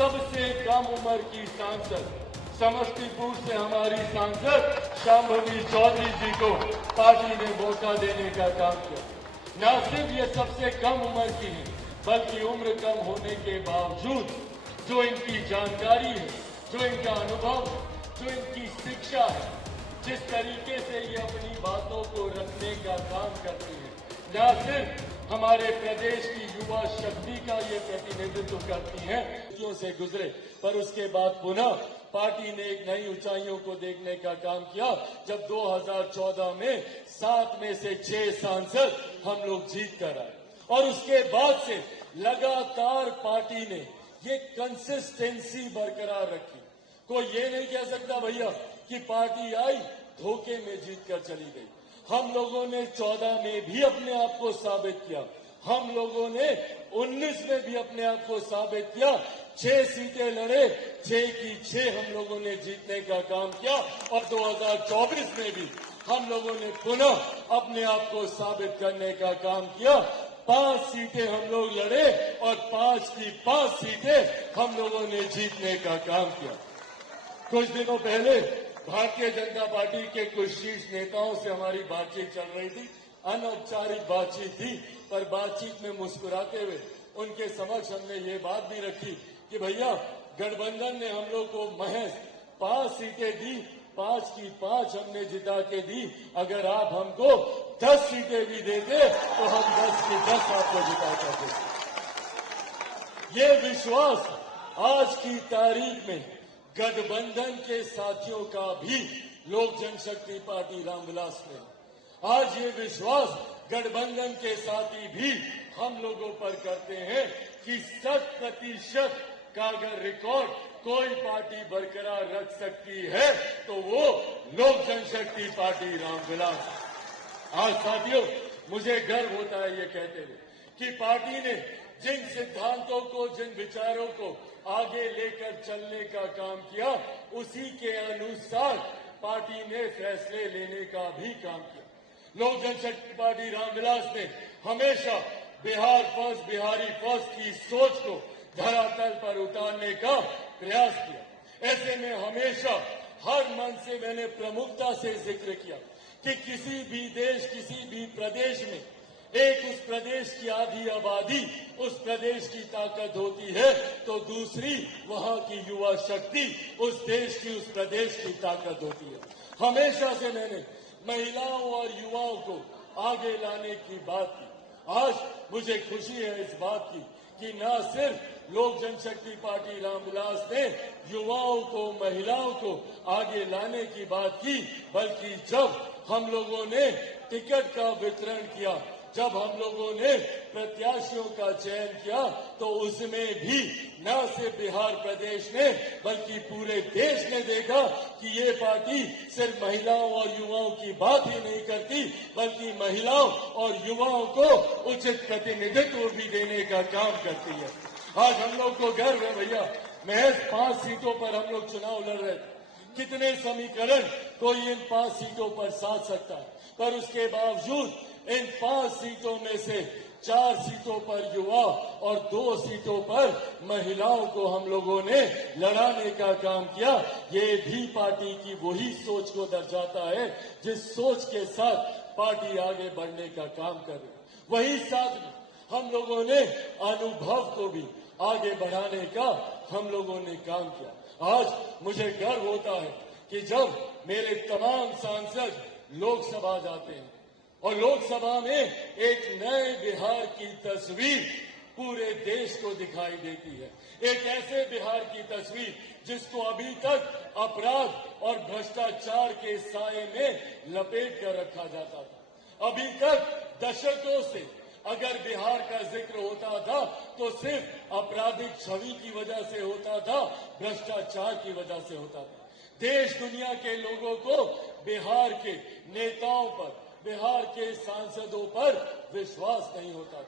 सबसे कम उम्र की सांसद समस्तीपुर से हमारी सांसद शांभवी चौधरी जी को पार्टी ने मौका देने का काम किया। न सिर्फ ये सबसे कम उम्र की है, बल्कि उम्र कम होने के बावजूद जो इनकी जानकारी है, जो इनका अनुभव, जो इनकी शिक्षा है, जिस तरीके से ये अपनी बातों को रखने का काम करती है, न सिर्फ हमारे प्रदेश की युवा शक्ति का ये प्रतिनिधित्व करती हैं, से गुजरे, पर उसके बाद पुनः पार्टी ने एक नई ऊंचाइयों को देखने का काम किया जब 2014 में 7 में से 6 सांसद हम लोग जीत कर आए और उसके बाद से लगातार पार्टी ने ये कंसिस्टेंसी बरकरार रखी। कोई ये नहीं कह सकता भैया कि पार्टी आई धोखे में जीत कर चली गई। हम लोगों ने 14 में भी अपने आप को साबित किया, हम लोगों ने 19 में भी अपने आप को साबित किया। 6 सीटें लड़े, 6 की 6 हम लोगों ने जीतने का काम किया और 2024 में भी हम लोगों ने पुनः अपने आप को साबित करने का काम किया। 5 सीटें हम लोग लड़े और 5 की 5 सीटें हम लोगों ने जीतने का काम किया। कुछ दिनों पहले भारतीय जनता पार्टी के कुछ शीर्ष नेताओं से हमारी बातचीत चल रही थी, अनौपचारिक बातचीत थी, पर बातचीत में मुस्कुराते हुए उनके समक्ष हमने ये बात भी रखी कि भैया गठबंधन ने हम लोग को महज 5 सीटें दी, 5 की 5 हमने जिता के दी। अगर आप हमको 10 सीटें भी देते तो हम 10 की 10 आपको जिता कर देते। ये विश्वास आज की तारीख में गठबंधन के साथियों का भी लोक जनशक्ति पार्टी रामविलास में, आज ये विश्वास गठबंधन के साथी भी हम लोगों पर करते हैं कि 100% का अगर रिकॉर्ड कोई पार्टी बरकरार रख सकती है तो वो लोक जनशक्ति पार्टी रामविलास। आज साथियों, मुझे गर्व होता है ये कहते हुए कि पार्टी ने जिन सिद्धांतों को, जिन विचारों को आगे लेकर चलने का काम किया, उसी के अनुसार पार्टी ने फैसले लेने का भी काम किया। लोक जनशक्ति पार्टी रामविलास ने हमेशा बिहार फर्स्ट, बिहारी फर्स्ट की सोच को धरातल पर उतारने का प्रयास किया। ऐसे में हमेशा हर मन से मैंने प्रमुखता से जिक्र किया कि किसी भी देश, किसी भी प्रदेश में एक उस प्रदेश की आधी आबादी उस प्रदेश की ताकत होती है तो दूसरी वहां की युवा शक्ति उस देश की, उस प्रदेश की ताकत होती है। हमेशा से मैंने महिलाओं और युवाओं को आगे लाने की बात की। आज मुझे खुशी है इस बात की कि न सिर्फ लोक जनशक्ति पार्टी रामविलास ने युवाओं को, महिलाओं को आगे लाने की बात की, बल्कि जब हम लोगों ने टिकट का वितरण किया, जब हम लोगों ने प्रत्याशियों का चयन किया, तो उसमें भी न सिर्फ बिहार प्रदेश ने बल्कि पूरे देश ने देखा कि ये पार्टी सिर्फ महिलाओं और युवाओं की बात ही नहीं करती, बल्कि महिलाओं और युवाओं को उचित प्रतिनिधित्व भी देने का काम करती है। आज हम लोग को गर्व है भैया, महज 5 सीटों पर हम लोग चुनाव लड़ रहे थे। कितने समीकरण कोई इन 5 सीटों पर साध सकता है, पर उसके बावजूद इन 5 सीटों में से 4 सीटों पर युवा और 2 सीटों पर महिलाओं को हम लोगों ने लड़ाने का काम किया। ये भी पार्टी की वही सोच को दर्शाता है जिस सोच के साथ पार्टी आगे बढ़ने का काम कर रही है। वही साथ में हम लोगों ने अनुभव को भी आगे बढ़ाने का हम लोगों ने काम किया। आज मुझे गर्व होता है कि जब मेरे तमाम सांसद लोकसभा जाते हैं और लोकसभा में एक नए बिहार की तस्वीर पूरे देश को दिखाई देती है। एक ऐसे बिहार की तस्वीर जिसको अभी तक अपराध और भ्रष्टाचार के साए में लपेट कर रखा जाता था। अभी तक दशकों से अगर बिहार का जिक्र होता था तो सिर्फ आपराधिक छवि की वजह से होता था, भ्रष्टाचार की वजह से होता था। देश दुनिया के लोगों को बिहार के नेताओं पर, बिहार के सांसदों पर विश्वास नहीं होता था।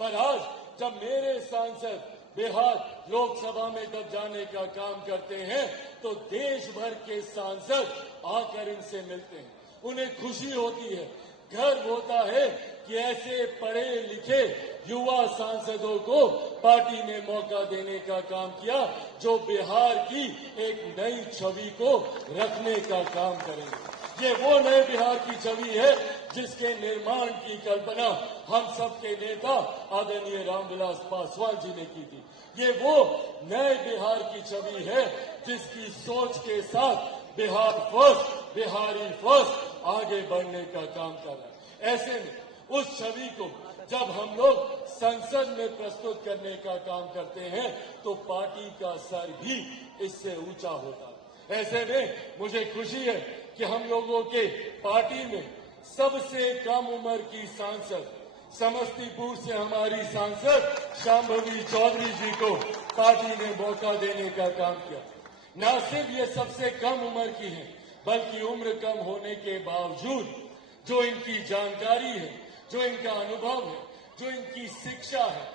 पर आज जब मेरे सांसद बिहार लोकसभा में जब जाने का काम करते हैं तो देश भर के सांसद आकर इनसे मिलते हैं, उन्हें खुशी होती है। गर्व होता है कि ऐसे पढ़े लिखे युवा सांसदों को पार्टी ने मौका देने का काम किया जो बिहार की एक नई छवि को रखने का काम करेंगे। ये वो नए बिहार की छवि है जिसके निर्माण की कल्पना हम सबके नेता आदरणीय रामविलास पासवान जी ने की थी। ये वो नए बिहार की छवि है जिसकी सोच के साथ बिहार फर्स्ट, बिहारी फर्स्ट आगे बढ़ने का काम कर रहा है। ऐसे में उस छवि को जब हम लोग संसद में प्रस्तुत करने का काम करते हैं तो पार्टी का सर भी इससे ऊंचा होता है। ऐसे में मुझे खुशी है कि हम लोगों के पार्टी में सबसे कम उम्र की सांसद समस्तीपुर से हमारी सांसद शांभवी चौधरी जी को पार्टी ने मौका देने का काम किया। न सिर्फ ये सबसे कम उम्र की है बल्कि उम्र कम होने के बावजूद जो इनकी जानकारी है, जो इनका अनुभव है, जो इनकी शिक्षा है,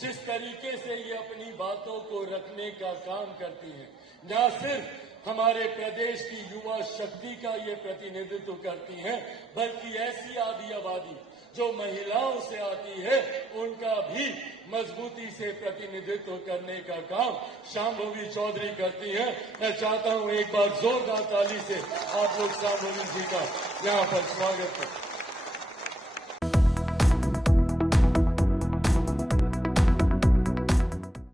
जिस तरीके से ये अपनी बातों को रखने का काम करती है, न सिर्फ हमारे प्रदेश की युवा शक्ति का ये प्रतिनिधित्व करती हैं बल्कि ऐसी आदि आबादी जो महिलाओं से आती है उनका भी मजबूती से प्रतिनिधित्व करने का काम शांभवी चौधरी करती है। मैं चाहता हूं एक बार जोरदार ताली से आप लोग शांभवी जी का यहां पर स्वागत करें।